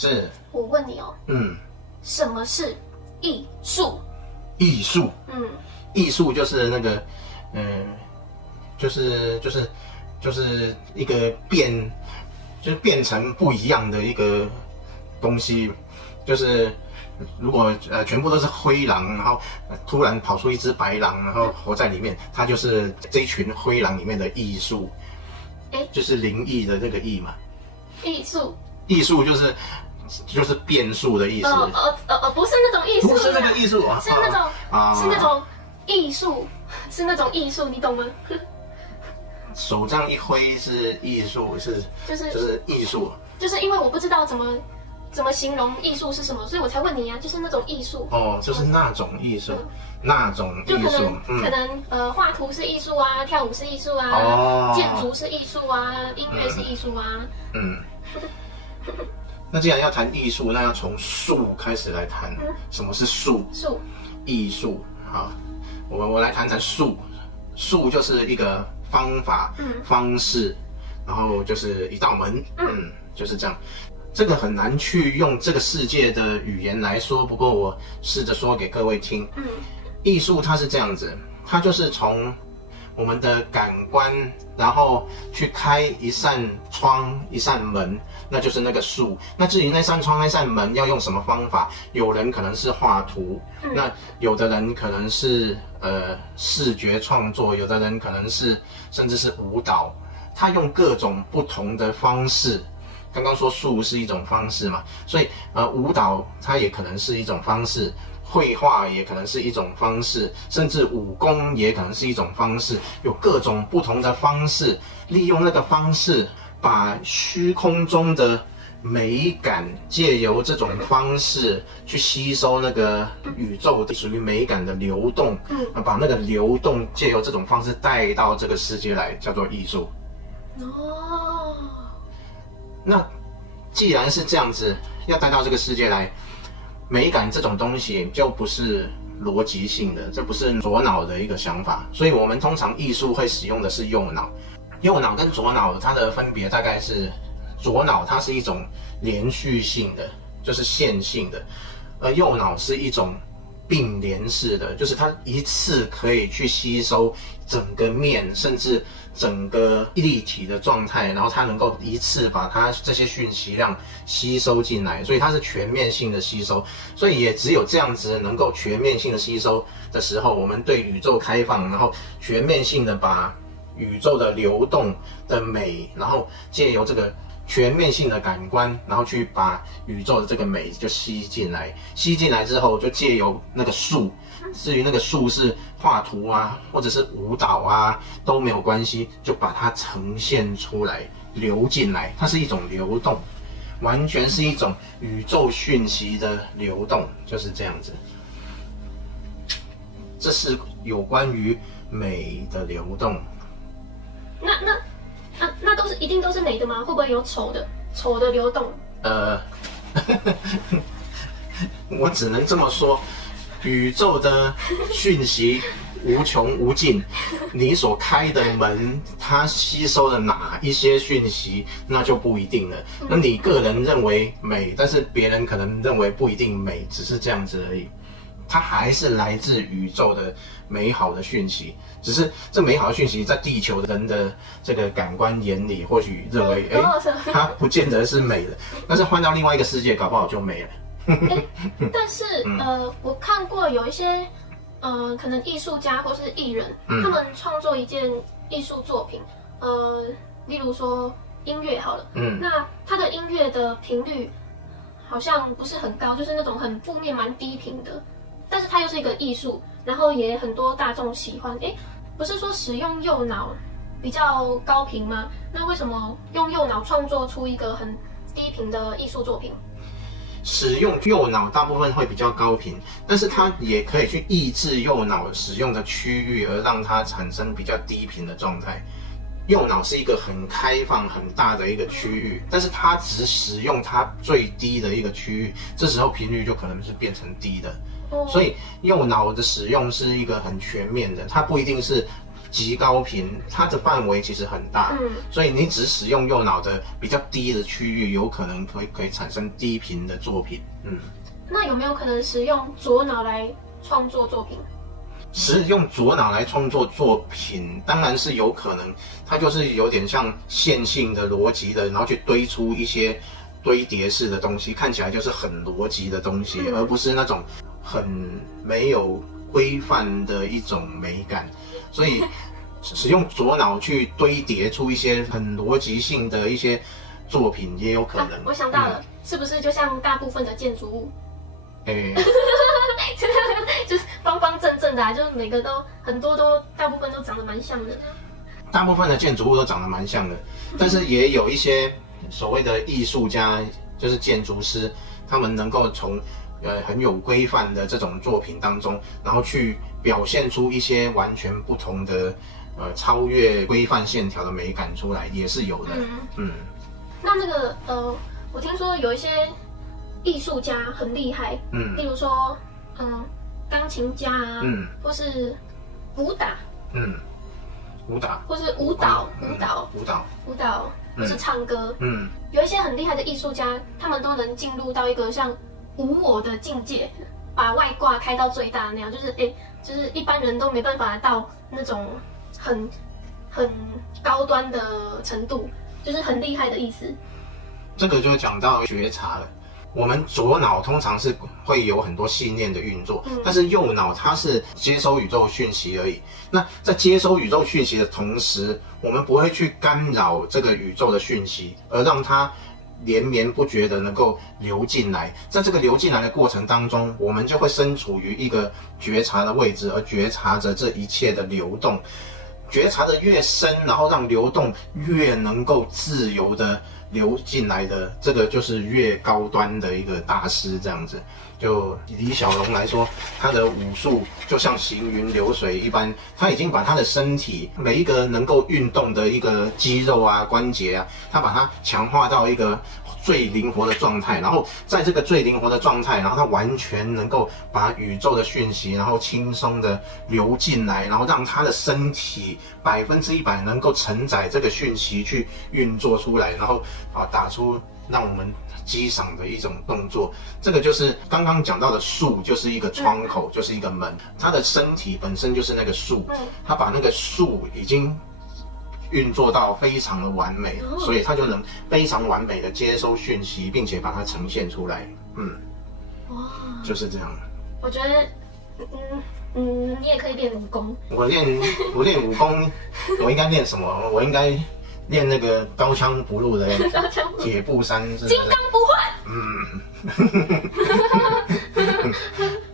是。我问你哦，什么是艺术？艺术，艺术就是那个，就是一个变成不一样的一个东西，就是如果全部都是灰狼，然后突然跑出一只白狼，然后活在里面，它就是这一群灰狼里面的艺术，就是灵异的这个异嘛。艺术就是变数的意思。不是那种艺术，不是那个艺术啊，是那种艺术，是那种艺术，你懂吗？手这样一挥是艺术，就是艺术。就是因为我不知道怎么形容艺术是什么，所以我才问你啊，就是那种艺术。就是那种艺术，那种艺术。可能画图是艺术啊，跳舞是艺术啊，建筑是艺术啊，音乐是艺术啊。那既然要谈艺术，那要从术开始来谈。什么是术？艺术。好，我来谈谈术。术就是一个方法、方式，然后就是一道门。就是这样。这个很难去用这个世界的语言来说，不过我试着说给各位听。艺术它是这样子，它就是从我们的感官，然后去开一扇窗、一扇门，那就是那个术。那至于那扇窗、那扇门要用什么方法，有人可能是画图，那有的人可能是视觉创作，有的人可能是甚至是舞蹈，他用各种不同的方式。刚刚说术是一种方式嘛，所以舞蹈它也可能是一种方式。绘画也可能是一种方式，甚至武功也可能是一种方式，有各种不同的方式，利用那个方式把虚空中的美感，借由这种方式去吸收那个宇宙属于美感的流动，把那个流动借由这种方式带到这个世界来，叫做艺术。那既然是这样子，要带到这个世界来。美感这种东西就不是逻辑性的，这不是左脑的一个想法，所以我们通常艺术会使用的是右脑。右脑跟左脑它的分别大概是，左脑它是一种连续性的，就是线性的，而右脑是一种并联式的，就是它一次可以去吸收整个面，甚至整个立体的状态，然后它能够一次把它这些讯息量吸收进来，所以它是全面性的吸收。所以也只有这样子能够全面性的吸收的时候，我们对宇宙开放，然后全面性的把宇宙的流动的美，然后借由这个全面性的感官，然后去把宇宙的这个美就吸进来。吸进来之后，就借由那个术，至于那个术是画图啊，或者是舞蹈啊，都没有关系，就把它呈现出来，流进来。它是一种流动，完全是一种宇宙讯息的流动，就是这样子。这是有关于美的流动。那一定都是美的吗？会不会有丑的流动？我只能这么说，宇宙的讯息无穷无尽，你所开的门，它吸收了哪一些讯息，那就不一定了。那你个人认为美，但是别人可能认为不一定美，只是这样子而已。它还是来自宇宙的美好的讯息，只是这美好的讯息在地球人的这个感官眼里，或许认为，它不见得是美的，但是换到另外一个世界，搞不好就美了。但是我看过有一些可能艺术家或是艺人，他们创作一件艺术作品，例如说音乐好了，那他的音乐的频率好像不是很高，就是那种很负面、蛮低频的。但是它又是一个艺术，然后也很多大众喜欢。不是说使用右脑比较高频吗？那为什么用右脑创作出一个很低频的艺术作品？使用右脑大部分会比较高频，但是它也可以去抑制右脑使用的区域，而让它产生比较低频的状态。右脑是一个很开放、很大的一个区域，但是它只使用它最低的一个区域，这时候频率就可能是变成低的。所以右脑的使用是一个很全面的，它不一定是极高频，它的范围其实很大，所以你只使用右脑的比较低的区域，有可能可以产生低频的作品。那有没有可能使用左脑来创作作品？使用左脑来创作作品，当然是有可能，它就是有点像线性的逻辑的，然后去堆出一些堆叠式的东西，看起来就是很逻辑的东西，而不是那种很没有规范的一种美感。所以使用左脑去堆叠出一些很逻辑性的一些作品也有可能。我想到了，是不是就像大部分的建筑物？就是方方正正的就是每个都很多都大部分都长得蛮像的。大部分的建筑物都长得蛮像的，但是也有一些所谓的艺术家，就是建筑师，他们能够从很有规范的这种作品当中，然后去表现出一些完全不同的超越规范线条的美感出来，也是有的。那个我听说有一些艺术家很厉害，例如说钢琴家啊，或是武打，或是舞蹈，或是唱歌，有一些很厉害的艺术家，他们都能进入到一个像无我的境界，把外挂开到最大那样，就是一般人都没办法到那种很高端的程度，就是很厉害的意思。这个就讲到觉察了。我们左脑通常是会有很多信念的运作，但是右脑它是接收宇宙讯息而已。那在接收宇宙讯息的同时，我们不会去干扰这个宇宙的讯息，而让它连绵不绝的能够流进来。在这个流进来的过程当中，我们就会身处于一个觉察的位置，而觉察着这一切的流动。觉察的越深，然后让流动越能够自由的流进来的，这个就是越高端的一个大师这样子。就李小龙来说，他的武术就像行云流水一般，他已经把他的身体每一个能够运动的一个肌肉啊、关节啊，他把它强化到一个最灵活的状态，然后在这个最灵活的状态，然后他完全能够把宇宙的讯息，然后轻松的流进来，然后让他的身体100%能够承载这个讯息去运作出来，然后打出让我们激赏的一种动作。这个就是刚刚讲到的树，就是一个窗口，就是一个门，他的身体本身就是那个树，他把那个树已经运作到非常的完美，所以他就能非常完美的接收讯息，并且把它呈现出来。就是这样。我觉得，你也可以练武功。我练武功，我应该练什么？我应该练那个刀枪不入的铁布衫，金刚不坏。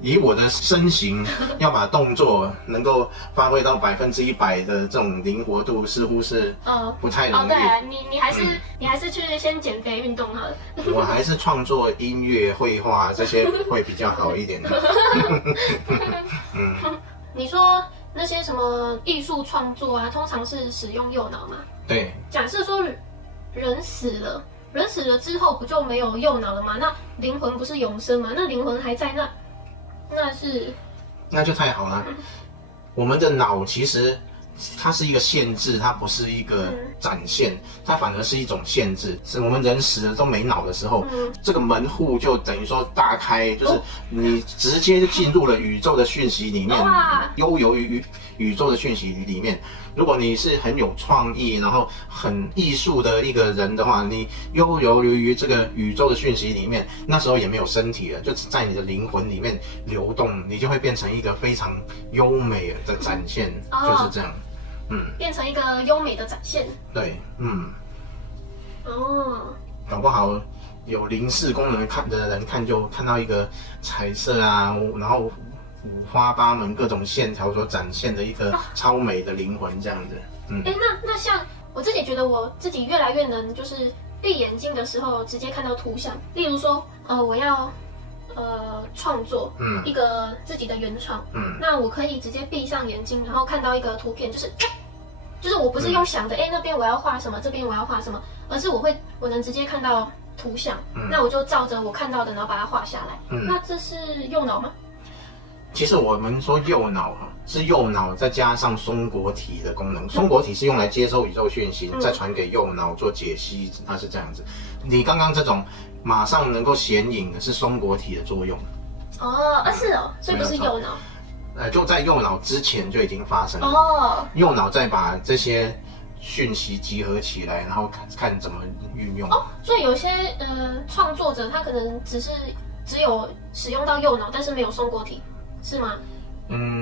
以我的身形，要把动作能够发挥到100%的这种灵活度，似乎是不太容易。对啊，你还是去先减肥运动好了。我还是创作音乐、绘画这些会比较好一点的。你说那些什么艺术创作啊，通常是使用右脑吗？对。假设说人死了之后，不就没有右脑了吗？那灵魂不是永生吗？那灵魂还在那就太好了。我们的脑其实它是一个限制，它不是一个展现，它反而是一种限制。是我们人死了都没脑的时候，这个门户就等于说大开，就是你直接就进入了宇宙的讯息里面，悠游于宇宙的讯息里面。如果你是很有创意，然后很艺术的一个人的话，你悠游于这个宇宙的讯息里面，那时候也没有身体了，就在你的灵魂里面流动，你就会变成一个非常优美的展现，就是这样。变成一个优美的展现。对，搞不好有灵视功能的人就看到一个彩色啊，然后五花八门各种线条所展现的一个超美的灵魂这样子。那像我自己觉得我自己越来越能就是闭眼睛的时候直接看到图像，例如说我要创作一个自己的原创，那我可以直接闭上眼睛，然后看到一个图片，就是我不是用想的，那边我要画什么，这边我要画什么，而是我能直接看到图像，那我就照着我看到的，然后把它画下来。那这是右脑吗？其实我们说右脑是右脑再加上松果体的功能，松果体是用来接收宇宙讯息，再传给右脑做解析，它是这样子。你刚刚这种马上能够显影的是松果体的作用。是哦，所以不是右脑。就在右脑之前就已经发生了。右脑再把这些讯息集合起来，然后看怎么运用。所以有些创作者他可能只有使用到右脑，但是没有松果体，是吗？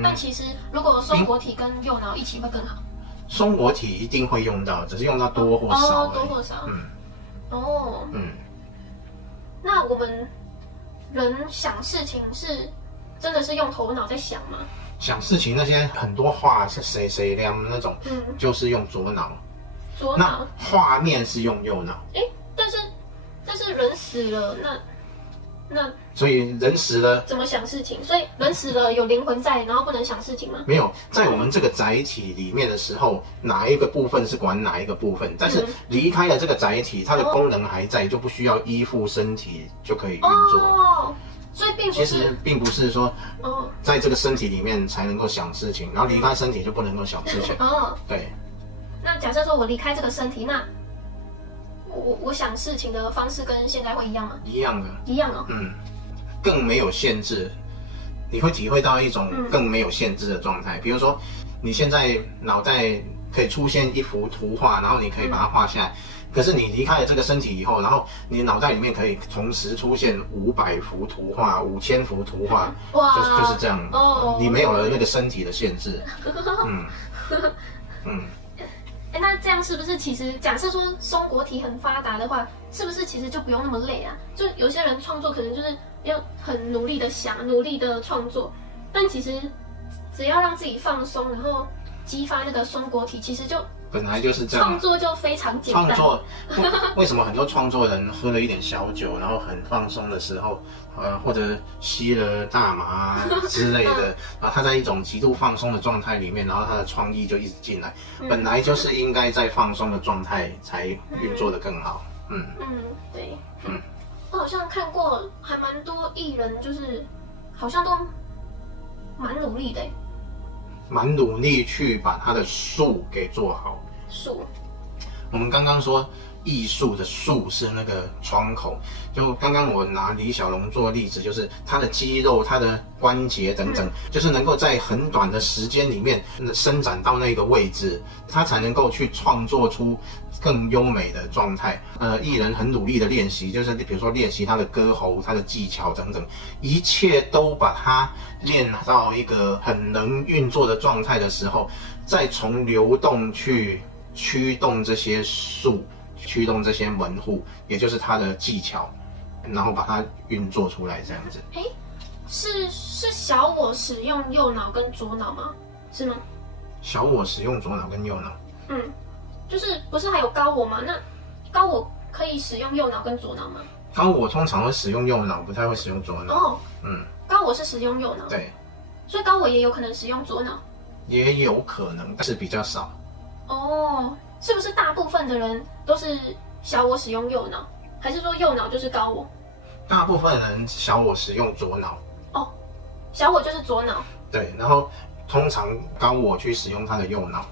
但其实如果松果体跟右脑一起会更好。松果体一定会用到，只是用到多或少。多或少。那我们人想事情是真的是用头脑在想吗？想事情那些很多话是谁亮那种，就是用左脑。左脑。那画面是用右脑。但是人死了，那所以人死了怎么想事情？所以人死了有灵魂在，然后不能想事情吗？没有，在我们这个载体里面的时候，哪一个部分是管哪一个部分，但是离开了这个载体，它的功能还在，就不需要依附身体就可以运作。所以其实并不是说，在这个身体里面才能够想事情，然后离开身体就不能够想事情。对。那假设说我离开这个身体，那我想事情的方式跟现在会一样吗？一样的。一样哦。更没有限制，你会体会到一种更没有限制的状态。比如说，你现在脑袋可以出现一幅图画，然后你可以把它画下来。可是你离开了这个身体以后，然后你脑袋里面可以同时出现500幅图画、5000幅图画，就是这样。你没有了那个身体的限制。那这样是不是其实假设说松果体很发达的话，是不是其实就不用那么累啊？就有些人创作可能就是要很努力的想、努力的创作，但其实只要让自己放松，然后激发那个松果体，其实就本来就是这样，创作就非常简单。创作为什么很多创作人喝了一点小酒，然后很放松的时候，或者吸了大麻之类的，然后他在一种极度放松的状态里面，然后他的创意就一直进来。本来就是应该在放松的状态才运作得更好。对。我好像看过还蛮多艺人，就是好像都蛮努力的。蛮努力去把他的术给做好。术，我们刚刚说艺术的术是那个窗口，就刚刚我拿李小龙做例子，就是他的肌肉、他的关节等等，就是能够在很短的时间里面伸展到那个位置，他才能够去创作出更优美的状态。艺人很努力的练习，就是比如说练习他的歌喉、他的技巧等等，一切都把它练到一个很能运作的状态的时候，再从流动去驱动这些术，驱动这些门户，也就是他的技巧，然后把它运作出来，这样子。是小我使用右脑跟左脑吗？是吗？小我使用左脑跟右脑。就是不是还有高我吗？那高我可以使用右脑跟左脑吗？高我通常会使用右脑，不太会使用左脑。高我是使用右脑。对。所以高我也有可能使用左脑。也有可能，但是比较少。是不是大部分的人都是小我使用右脑，还是说右脑就是高我？大部分人小我使用左脑。小我就是左脑。对，然后通常高我去使用他的右脑。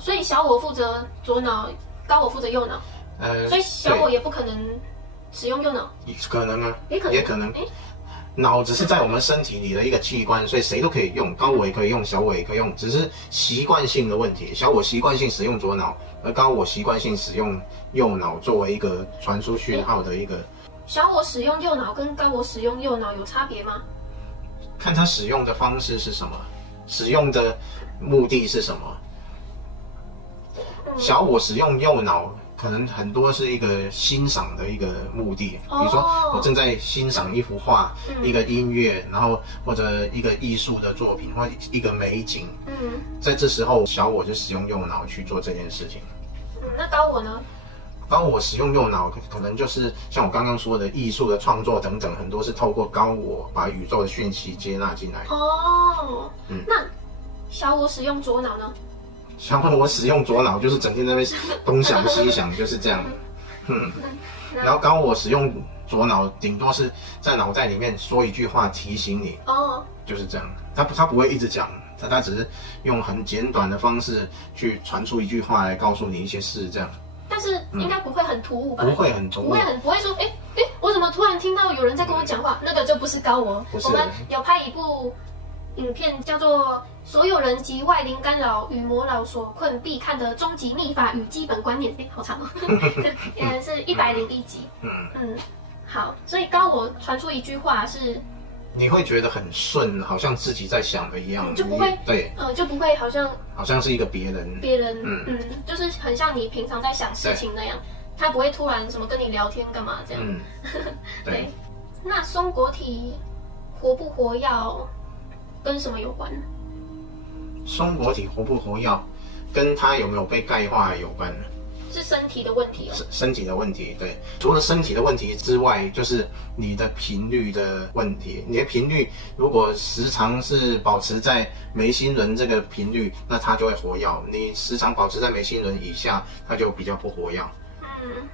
所以小我负责左脑，高我负责右脑。所以小我也不可能使用右脑。可能啊，也可能。脑只是在我们身体里的一个器官，所以谁都可以用，高我也可以用，小我也可以用，只是习惯性的问题。小我习惯性使用左脑，而高我习惯性使用右脑作为一个传输讯号的一个。小我使用右脑跟高我使用右脑有差别吗？看他使用的方式是什么，使用的目的是什么。小我使用右脑，可能很多是一个欣赏的一个目的，比如说我正在欣赏一幅画、一个音乐，然后或者一个艺术的作品或一个美景。在这时候，小我就使用右脑去做这件事情。那高我呢？高我使用右脑，可能就是像我刚刚说的艺术的创作等等，很多是透过高我把宇宙的讯息接纳进来。那小我使用左脑呢？小我使用左脑，就是整天在那边东想西想，就是这样。然后高我使用左脑，顶多是在脑袋里面说一句话提醒你。就是这样，他不会一直讲，他只是用很简短的方式去传出一句话来告诉你一些事这样。但是应该不会很突兀吧？不会很突兀，不会说，我怎么突然听到有人在跟我讲话？那个就不是高我。我们有拍一部影片，叫做《所有人及外灵干扰与魔扰所困必看的终极秘法与基本观念》。好长哦，是101集。好，所以高我传出一句话是。你会觉得很顺，好像自己在想的一样，就不会对，就不会好像是一个别人，就是很像你平常在想事情那样，他不会突然什么跟你聊天干嘛这样。对。那松果体活不活跃跟什么有关？松果体活不活跃，跟它有没有被钙化有关。是身体的问题哦，身体的问题，对。除了身体的问题之外，就是你的频率的问题。你的频率如果时常是保持在眉心轮这个频率，那它就会活跃；你时常保持在眉心轮以下，它就比较不活跃。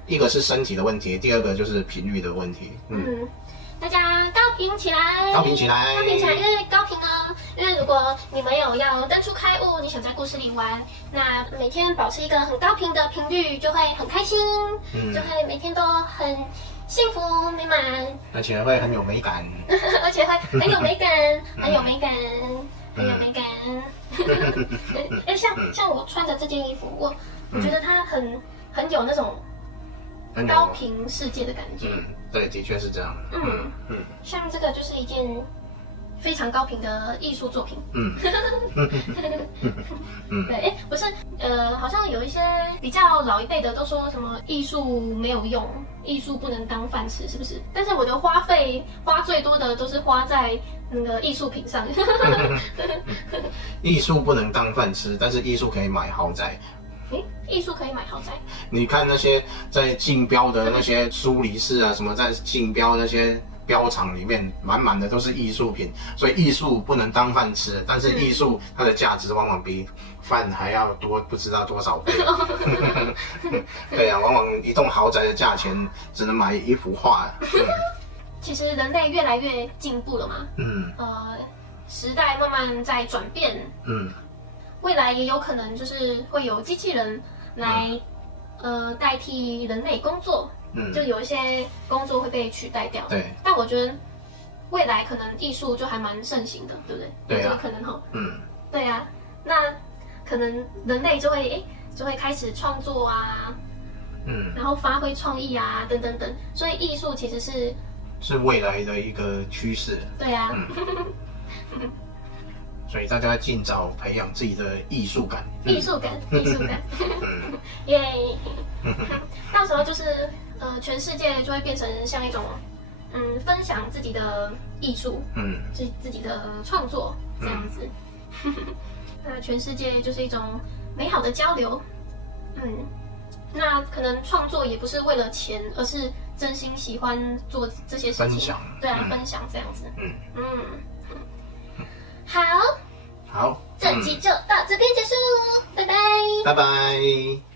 一个是身体的问题，第二个就是频率的问题。大家高频起来，高频起来，高频起来！因为高频呢，因为如果你没有要登出开悟，你想在故事里玩，那每天保持一个很高频的频率，就会很开心，就会每天都很幸福美满，而且会很有美感，而且会很有美感，很有美感，很有美感。像我穿着这件衣服，我觉得它很有那种高频世界的感觉。对，的确是这样。像这个就是一件非常高频的艺术作品。对，不是，好像有一些比较老一辈的都说什么艺术没有用，艺术不能当饭吃，是不是？但是我的花最多的都是花在那个艺术品上。艺术不能当饭吃，但是艺术可以买豪宅。艺术可以买豪宅？你看那些在竞标的那些苏黎世啊，什么在竞标那些标场里面，满满的都是艺术品。所以艺术不能当饭吃，但是艺术它的价值往往比饭还要多，不知道多少倍。对啊，往往一栋豪宅的价钱只能买一幅画。其实人类越来越进步了嘛。时代慢慢在转变。未来也有可能就是会有机器人来代替人类工作，就有一些工作会被取代掉。对，但我觉得未来可能艺术就还蛮盛行的，对不对？对啊，有这个可能哈。对啊，那可能人类就会开始创作啊，然后发挥创意啊，等等等。所以艺术其实是未来的一个趋势。对啊。所以大家尽早培养自己的艺术感。艺术感。耶！到时候就是全世界就会变成像一种分享自己的艺术，自己的创作这样子。那全世界就是一种美好的交流。那可能创作也不是为了钱，而是真心喜欢做这些事情。分享。对啊，分享这样子。好，这集就到这边结束，拜拜，拜拜。